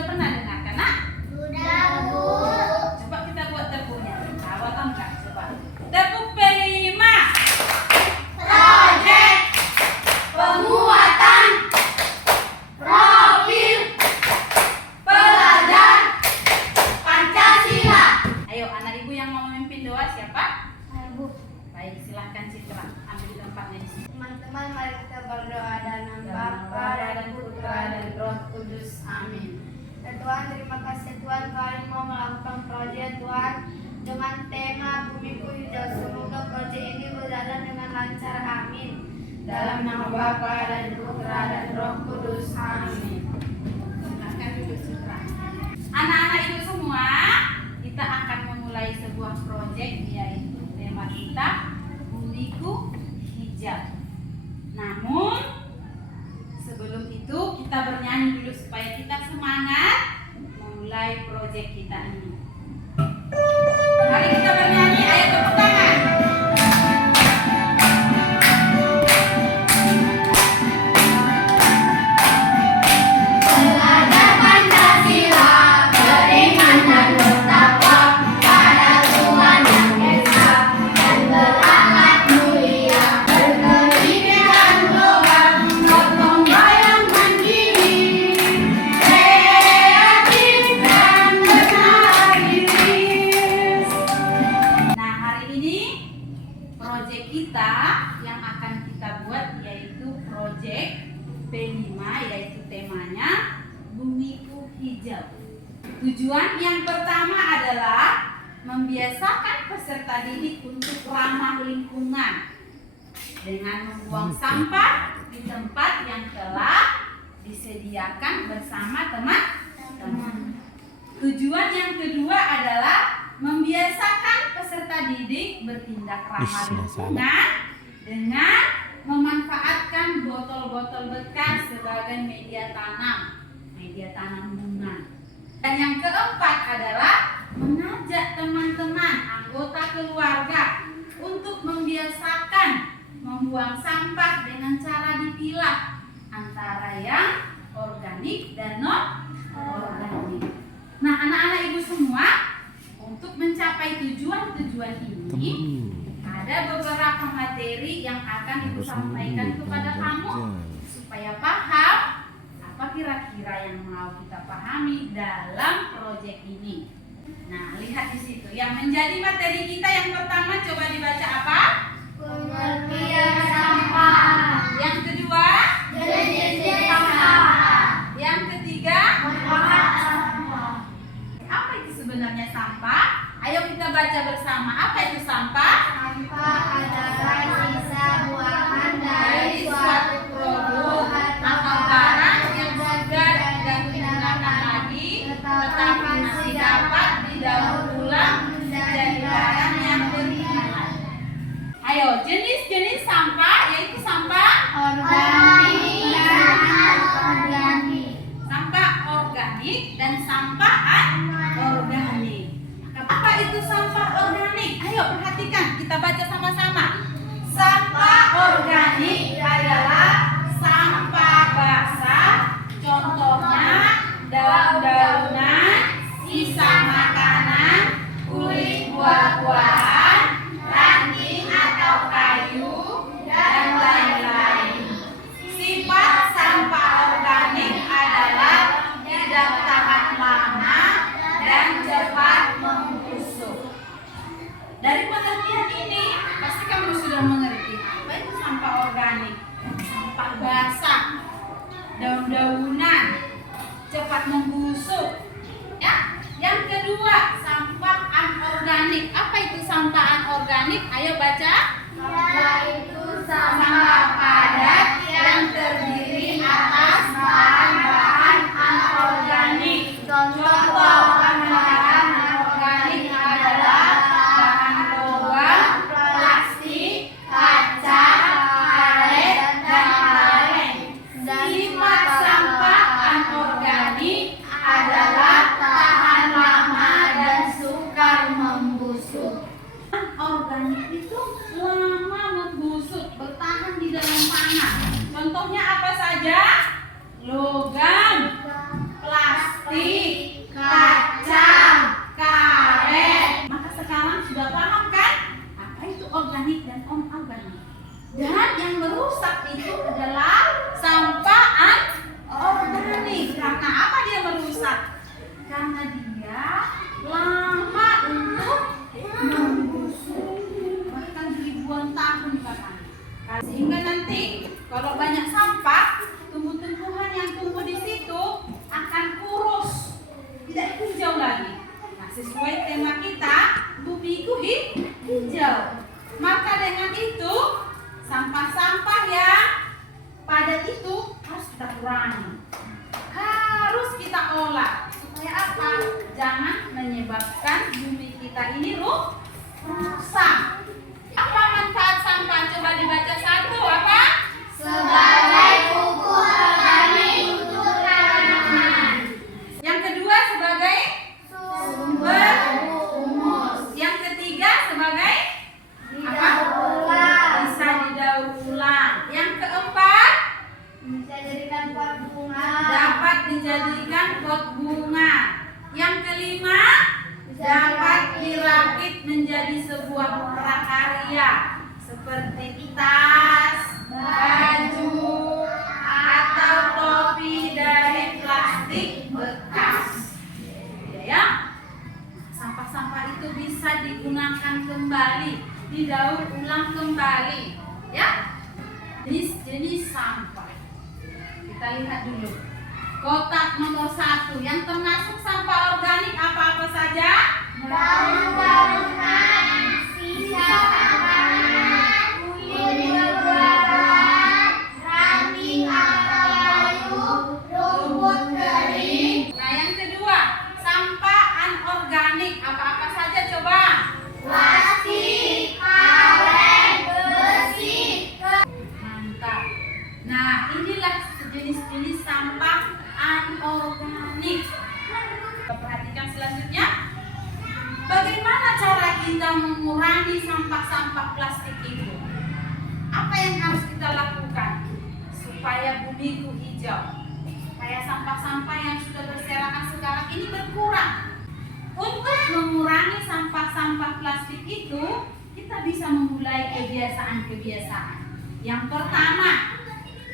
sudah pernah dengar kan? Nak? Sudah, Bu. Coba kita buat tepuknya. Tahu atau enggak? Coba. Tepuk kelima. Proyek penguatan profil pelajar Pancasila. Ayo, anak ibu yang mau memimpin doa siapa? Ayo, Bu. Baik, silahkan Citra. Ambil tempatnya di sini. Teman-teman, mari kita berdoa dan Bapa dan Putra dan Roh Kudus. Amin. Tuhan, terima kasih Tuhan, kami mau melakukan proyek Tuhan dengan tema Bumiku Hijau. Semoga proyek ini berjalan dengan lancar. Amin. Dalam nama Bapa dan Putra dan Roh Kudus. Amin. Silahkan duduk Citra. Anak-anak ibu semua, kita akan memulai sebuah proyek, yaitu tema kita Bumiku Hijau. Namun sebelum itu kita bernyanyi dulu supaya kita semangat memulai proyek kita ini. Mari kita bernyanyi, ayo tepuk tangan. Belajar Pancasila, beriman dan bertakwa pada Tuhan Yang Esa, dan berakhlak mulia, berpendidikan global, gotong royong mandiri, kreatif dan benaris. Nah, hari ini proyek kita yang akan kita buat yaitu proyek P5, yaitu temanya Bumiku Hijau. Tujuan yang pertama adalah membiasakan peserta didik untuk ramah lingkungan dengan membuang sampah di tempat yang telah disediakan bersama teman-teman. Tujuan yang kedua adalah membiasakan peserta didik bertindak ramah lingkungan dengan memanfaatkan botol-botol bekas sebagai media tanam bunga. Dan yang keempat adalah mengajak teman-teman anggota keluarga untuk membiasakan membuang sampah dengan cara dipilah antara yang organik dan non organik. Nah, anak-anak ibu semua, untuk mencapai tujuan-tujuan ini ada beberapa materi yang akan ibu sampaikan kepada kamu supaya paham apa kira-kira yang mau kita pahami dalam proyek ini. Nah, lihat di situ. Yang menjadi materi kita yang pertama, coba dibaca apa? Pengertian sampah, Yang kedua, jenis sampah, yang ketiga, manfaat sampah. apa itu sebenarnya sampah? Ayo kita baca bersama. Apa itu sampah? Sampah adalah sisa buangan dari suatu produk atau barang yang sudah tidak digunakan lagi, tetapi masih dapat didaur ulang menjadi barang yang berguna. Ayo, jenis-jenis sampah yaitu sampah organik dan anorganik. sampah organik dan sampah anorganik. Apa itu sampah organik? Ayo perhatikan, kita baca sama-sama. Sampah organik adalah sampah basah, contohnya daun-daunan, sisa makanan, kulit buah-buahan, ranting atau kayu, dan lain-lain. Sifat sampah organik adalah tidak tahan lama dan cepat membusuk. Dari pengertian ini, pasti kamu sudah mengerti apa itu sampah organik. Sampah basah, daun-daunan, cepat membusuk. Ya. Yang kedua, sampah anorganik. Apa itu sampah anorganik? Ayo baca. Yaitu Sampah padat yang terdiri atas bahan-bahan anorganik. Contoh bahan-bahan anorganik adalah bahan logam, plastik, kaca, karet, dan lain. Sifat sampah anorganik adalah tahan lama dan sukar membusuk. Organik itu lama membusuk, bertahan di dalam tanah. Contohnya apa saja? Logam, plastik, Dan yang merusak itu adalah sampah anorganik. Karena apa dia merusak? Karena dia lama untuk membusuk, bahkan ribuan tahun bahkan. Sehingga nanti kalau banyak sampah, tumbuh-tumbuhan yang tumbuh di situ akan kurus, tidak hijau lagi. Nah, sesuai tema kita, bumiku hijau. Maka dengan itu, sampah-sampah yang padat itu harus kita kurangi, harus kita olah. Supaya apa? Jangan menyebabkan bumi kita ini rusak. Apa manfaat sampah? Coba dibaca satu, apa? Sebagai pupuk organik untuk tanaman. Yang kedua sebagai sumber humus. Yang ketiga sebagai apa? Bisa didaur ulang. Yang keempat Bisa jadikan pot bunga. dapat dijadikan pot bunga. Yang kelima dapat dirakit menjadi sebuah prakarya seperti tas, baju, atau topi dari plastik bekas. Ya, sampah-sampah itu bisa digunakan kembali, didaur ulang kembali. Ya, jenis-jenis sampah. Kita lihat dulu. Kotak nomor 1 yang termasuk sampah organik apa-apa saja? Daun-daunan, sisa makanan, kulit buah-buahan, ranting atau kayu, rumput kering. Nah, yang kedua, sampah anorganik apa-apa saja coba? Plastik, karet, besi. Mantap. Nah, inilah jenis-jenis sampah anorganik. Kita perhatikan selanjutnya. Bagaimana cara kita mengurangi sampah-sampah plastik itu? Apa yang harus kita lakukan supaya bumiku hijau? Supaya sampah-sampah yang sudah berserakan sekarang ini berkurang. Untuk mengurangi sampah-sampah plastik itu, kita bisa memulai kebiasaan-kebiasaan. Yang pertama,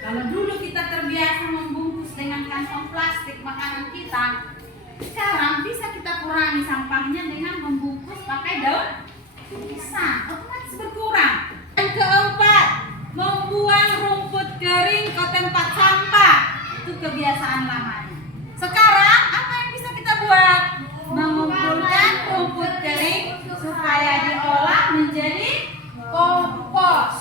kalau dulu kita terbiasa membungkus dengan kantong plastik makanan kita, sekarang bisa kita kurangi sampahnya dengan membungkus pakai daun pisang, otomatis berkurang. Yang keempat, membuang rumput kering ke tempat sampah. Itu kebiasaan lamanya. Sekarang apa yang bisa kita buat? Mengumpulkan rumput kering supaya diolah menjadi kompos.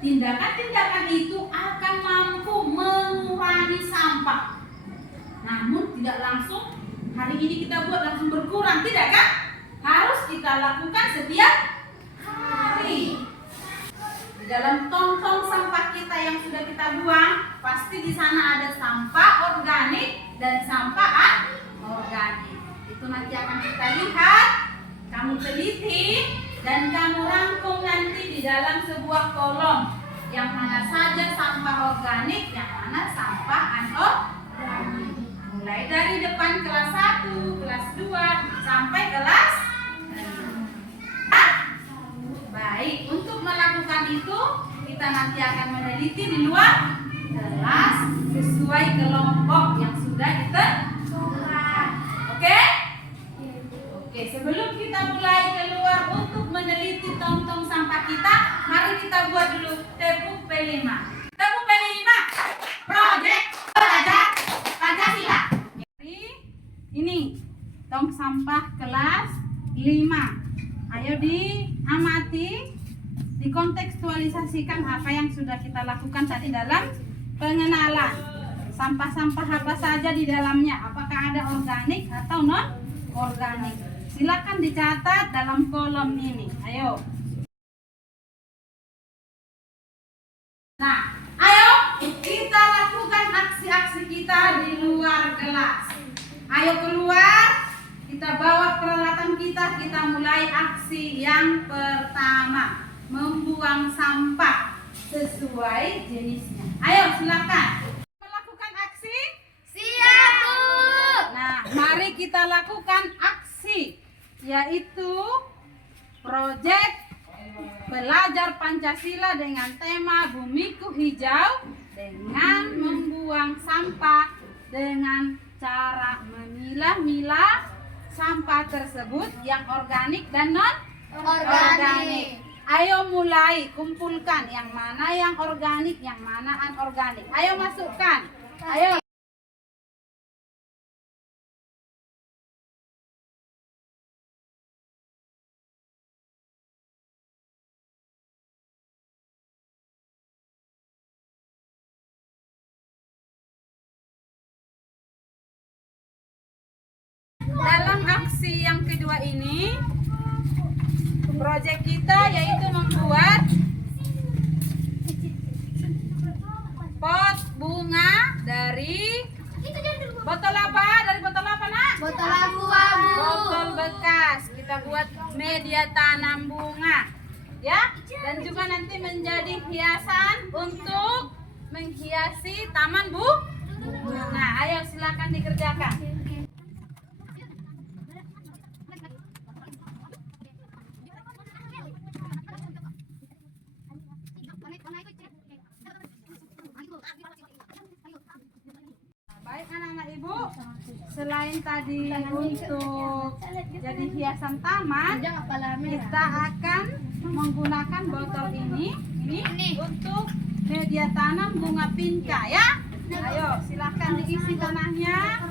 Tindakan-tindakan itu akan mampu mengurangi sampah. Namun tidak langsung hari ini kita buat langsung berkurang, tidak kan? Harus kita lakukan setiap hari. Di dalam tong-tong sampah kita yang sudah kita buang, pasti di sana ada sampah organik dan sampah anorganik. Itu nanti akan kita lihat, kamu teliti dan kamu rangkum nanti di dalam sebuah kolom. Yang mana saja sampah organik, yang mana sampah anorganik. Mulai dari depan kelas 1, kelas 2, sampai kelas 5. Baik, untuk melakukan itu, kita nanti akan meneliti di luar kelas sesuai kelompok yang sudah ditentukan. Oke? Oke, sebelum kita mulai keluar untuk meneliti tong-tong sampah kita, mari kita buat dulu tepuk P5. Tepuk P5. Project Belajar Pancasila. Ini tong sampah kelas 5. Ayo diamati, dikontekstualisasikan apa yang sudah kita lakukan tadi dalam pengenalan. Sampah-sampah apa saja di dalamnya, apakah ada organik atau non organik. Silakan dicatat dalam kolom ini. Ayo. Nah, ayo kita lakukan aksi-aksi kita di luar kelas. Ayo keluar, kita bawa peralatan kita, kita mulai aksi yang pertama, membuang sampah sesuai jenisnya. Ayo silakan melakukan aksi. Siap, Bu. Nah, mari kita lakukan aksi, yaitu project belajar Pancasila dengan tema Bumiku Hijau dengan membuang sampah dengan cara memilah-milah sampah tersebut yang organik dan non organik. Ayo mulai kumpulkan yang mana yang organik, yang mana anorganik. Ayo masukkan. Ayo. Dalam aksi yang kedua ini, proyek kita yaitu membuat pot bunga dari botol apa? Dari botol apa, Nak? Botol abu-abu. Botol bekas. Kita buat media tanam bunga. Ya, dan juga nanti menjadi hiasan untuk menghiasi taman bunga. Ayo silakan dikerjakan. Baik anak-anak ibu, selain tadi untuk jadi hiasan taman, kita akan menggunakan botol ini untuk media tanam bunga pinca ya. Ayo silahkan diisi tanahnya,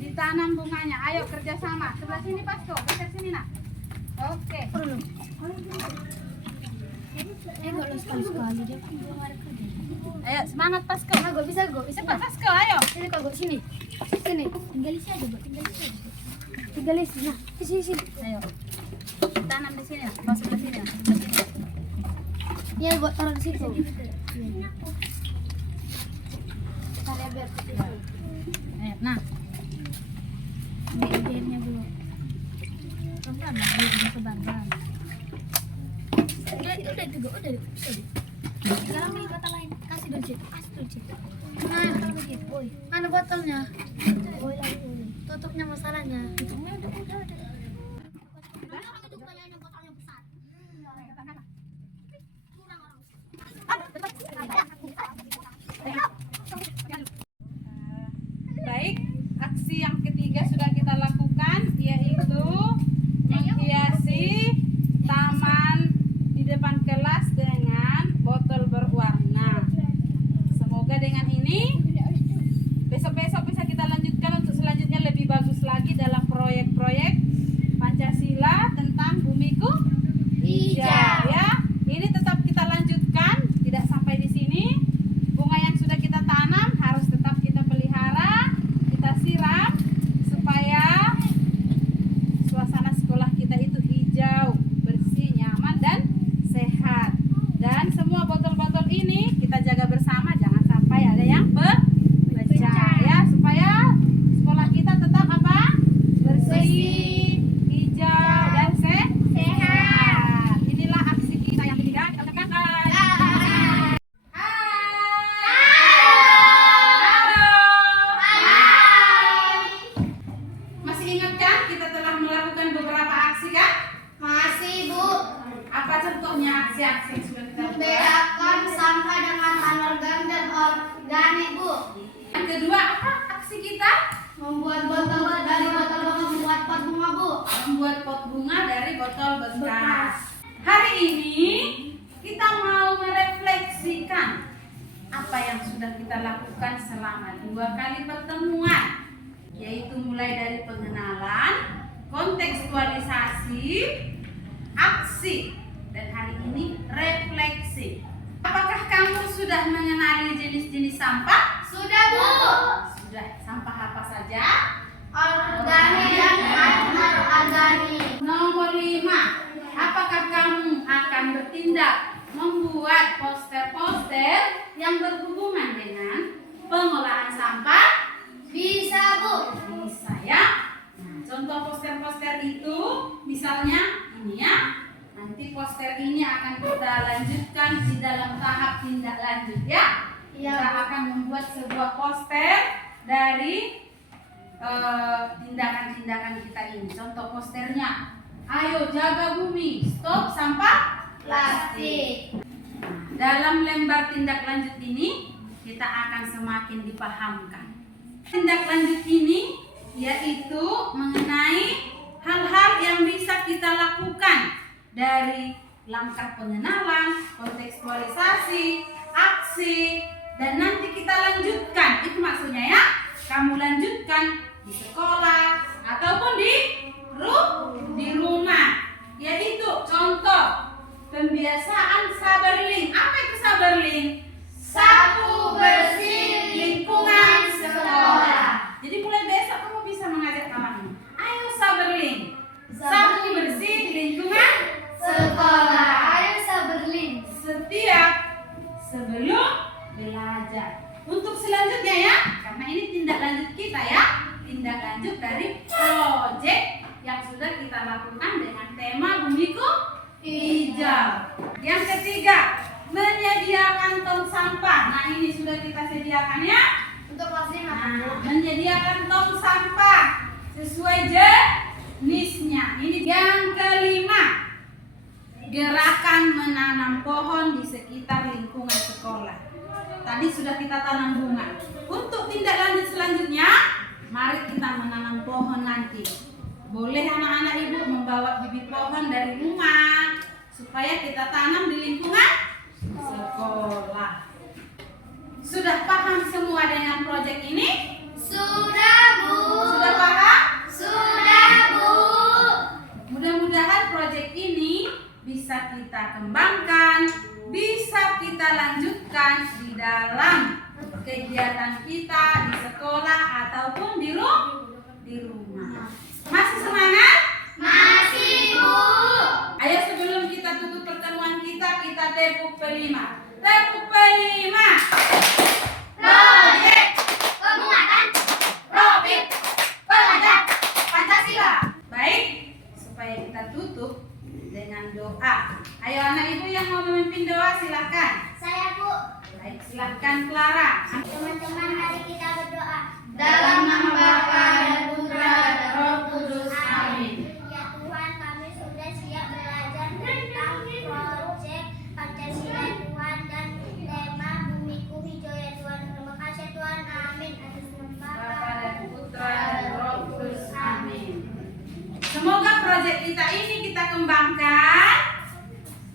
ditanam bunganya. Ayo kerjasama. Sebelah sini Pasko, geser sini nak. Oke. Ayo semangat Pasko. Bisa. Cepat Pasko, ayo. Sini kok, sini. Tinggal isi aja, tinggal isi. Nah, isi. Ayo. Tanam di sini, Pak sebelah sini. Iya, buat taruh di situ. Ayo, nah. Ini ideanya dulu. Udah. Sekarang nih botol lain, kasih dulu. Nah, mana botolnya? Tutupnya masalahnya. Tutupnya udah. Baik, aksi yang ketiga sudah kita lakukan, yaitu menghiasi taman di depan kelas dengan botol berwarna. Semoga dengan ini besok-besok bisa kita lanjutkan untuk selanjutnya lebih bagus lagi dalam proyek-proyek Pancasila tentang Bumiku Hijau ya. Ini tetap kita lanjutkan, tidak sampai di sini. Bunga yang sudah kita tanam harus tetap kita pelihara, kita siram supaya suasana sekolah kita itu hijau, bersih, nyaman dan sehat. Dan semua botol-botol ini kita jaga bersama, jangan sampai ada yang pecah ya, supaya sekolah kita tetap apa? Bersih, hijau dan sehat. Inilah aksi kita yang ketiga. Kita ucapkan hai. Masih ingat kan kita telah melakukan beberapa aksi kan? Masih, Bu. Apa contohnya aksi-aksi yang sudah kita lakukan? Bedakan sampah dengan anorganik dan organik, Bu. Yang kedua apa aksi kita? Membuat botol dari botol bunga, membuat pot bunga, Bu. Membuat pot bunga dari botol bekas. Hari ini kita mau merefleksikan apa yang sudah kita lakukan selama 2 kali pertemuan, yaitu mulai dari pengenalan, kontekstualisasi, aksi, dan hari ini refleksi. Apakah kamu sudah mengenali jenis-jenis sampah? Sudah, Bu. Sudah. Sampah apa saja? Organik dan anorganik. Nomor 5. Apakah kamu akan bertindak membuat poster-poster yang berhubungan dengan pengolahan sampah? Bisa, Bu. Bisa ya. Nah, contoh poster-poster itu misalnya ini ya. Nanti poster ini akan kita lanjutkan di dalam tahap tindak lanjut ya. Iya. Kita akan membuat sebuah poster dari tindakan-tindakan kita ini. Contoh posternya, ayo jaga bumi, stop sampah plastik. Dalam lembar tindak lanjut ini kita akan semakin dipahamkan. Tindak lanjut ini yaitu mengenai hal-hal yang bisa kita lakukan dari langkah pengenalan, kontekstualisasi, aksi, dan nanti kita lanjutkan. Itu maksudnya ya, kamu lanjutkan di sekolah ataupun di rumah. Yaitu contoh pembiasaan Saberling. Apa itu Saberling? Sapu bersih lingkungan sekolah. Jadi mulai besok kamu bisa mengajak kawanmu. Ayo Saberling, sapu bersih lingkungan Sekolah. Ayo Saberling. setiap sebelum belajar. Untuk selanjutnya ya, karena ini tindak lanjut kita ya, tindak lanjut dari proyek yang sudah kita lakukan dengan tema Bumiku Hijau. Yang ketiga, menyediakan tong sampah. Nah ini sudah kita sediakan ya. Untuk kelas 5. Nah, menyediakan tong sampah sesuai jenisnya. Ini yang kelima, gerakan menanam pohon di sekitar lingkungan sekolah. Tadi sudah kita tanam bunga. Untuk tindak lanjut selanjutnya, mari kita menanam pohon nanti. Boleh anak-anak ibu membawa bibit pohon dari rumah supaya kita tanam di lingkungan sekolah. Sudah paham semua dengan proyek ini? Sudah, Bu. Sudah paham? Sudah, Bu. Mudah-mudahan proyek ini bisa kita kembangkan, bisa kita lanjutkan di dalam kegiatan kita di sekolah ataupun di rumah. Masih semangat? Masih, Bu. Ayo sebelum kita tutup pertemuan kita tepuk pelima. Tepuk pelima. Proyek penguatan profil pelajar Pancasila. Baik, supaya kita tutup dengan doa. Ayo anak ibu yang mau memimpin doa silakan. Saya, Bu. Baik, silakan Clara. Teman-teman, mari kita berdoa. Dalam nama Bapa dan Putra dan Roh Kudus. Amin. Ya Tuhan, kami sudah siap belajar tentang proyek Pancasila Tuhan dan tema Bumiku Hijau ya Tuhan. Terima kasih Tuhan. Amin. Atas nama Bapa dan Putra dan Roh Kudus. Amin. Semoga proyek kita ini kita kembangkan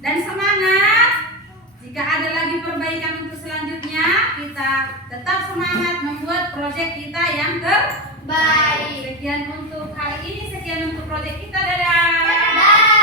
dan semangat. Jika ada lagi perbaikan untuk selanjutnya, kita tetap semangat membuat proyek kita yang terbaik. Sekian untuk hari ini, sekian untuk proyek kita. Dadah. Dadah.